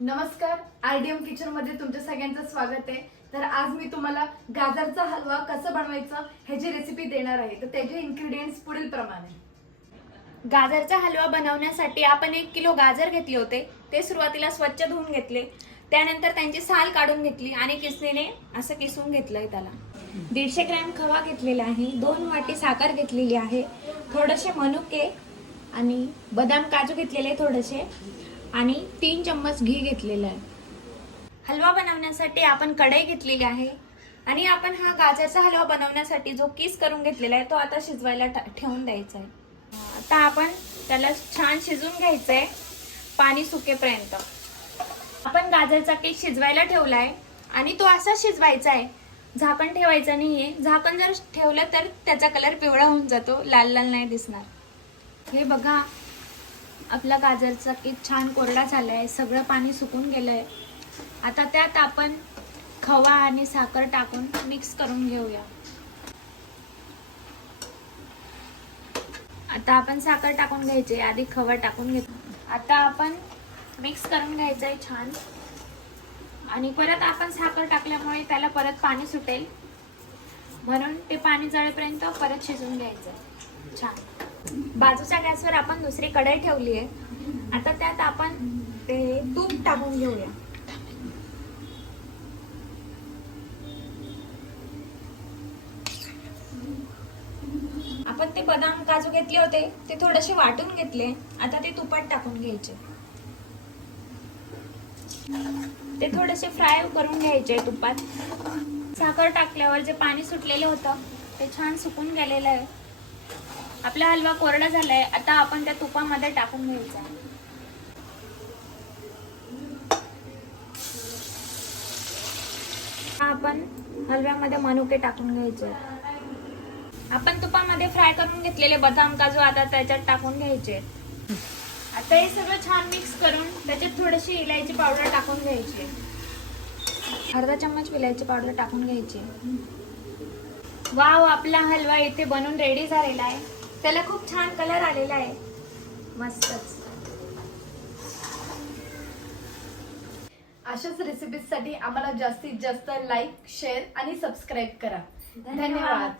नमस्कार, RDM kitchen मध्ये तुमच्या सगळ्यांचं स्वागत आहे। तर आज मी तुम्हाला गाजरचा हलवा कसा बनवायचा ह्याची रेसिपी देणार आहे। तर त्याचे इन्ग्रेडियंट्स पुढील प्रमाणे। गाजरचा हलवा बनवण्यासाठी आपण 1 किलो गाजर घेतले होते। ते सुरुवातीला स्वच्छ धुवून घेतले, त्यानंतर त्यांची साल काढून घेतली आणि किसणीने असं किसून घेतलंय त्याला। 150 ग्रॅम खवा घेतलेला आहे, 2 वाटी साखर घेतलेली आहे, थोडेसे मनुके आणि बदाम काजू घेतलेले थोडेसे आणि 3 चम्मच घी घेतलेला आहे। हलवा बनवण्यासाठी आपण कढई घेतलेली आहे आणि आपण हा गाजरचा हलवा बनवण्यासाठी जो किस करून घेतलेला आहे तो आता शिजवायला ठेवून द्यायचा आहे। आता आपण त्याला छान शिजून घ्यायचंय पाणी सुकेपर्यंत। आपण गाजरचा किस शिजवायला ठेवलाय आणि तो असा शिजवायचा आहे, झाकण ठेवायचं नाहीये। झाकण जर ठेवलं तर त्याचा कलर पिवळा होऊन जातो, लाल लाल नाही दिसणार। हे बघा, आपला गाजरचा किस छान कोरडा झालाय, सगळं पाणी सुकून गेलंय। आता त्यात आपण खवा आणि साखर टाकून मिक्स करून घेऊया। आता आपण साखर टाकून घ्यायची, आधी खवा टाकून घेतो। आता आपण मिक्स करून घ्यायचंय छान आणि परत आपण साखर टाकल्यामुळे त्याला परत पाणी सुटेल, म्हणून ते पाणी जळेपर्यंत परत शिजवून घ्यायचं छान। बाजूच्या गॅसवर आपण दुसरी कढई ठेवली आहे। आता त्यात आपण ते तूप टाकून घेऊया। आपण ते बदाम काजू घेतले होते ते थोडेसे वाटून घेतले, आता ते तुपात टाकून घ्यायचे। ते थोडेसे फ्राय करून घ्यायचे तुपात। साखर टाकल्यावर जे पाणी सुटलेलं होतं ते छान सुकून गेलेलं आहे। आपला हलवा कोरडा झालाय, आता आपण त्या तुपामध्ये टाकून घ्यायचा। आपण हलव्यामध्ये मनुके टाकून घ्यायचे। आपण तुपामध्ये फ्राय करून घेतलेले बदाम काजू आता त्याच्यात टाकून घ्यायचे। आता हे सगळं छान मिक्स करून त्याच्यात थोडीशी इलायची पावडर टाकून घ्यायची, अर्धा चम्मच इलायची पावडर टाकून घ्यायची। वाव, आपला हलवा इथे बनून रेडी झालेला आहे। त्याला खूप छान कलर आलेला आहे, मस्तच। अशाच रेसिपीजसाठी आम्हाला जास्तीत जास्त लाईक, शेअर आणि सबस्क्राईब करा। धन्यवाद।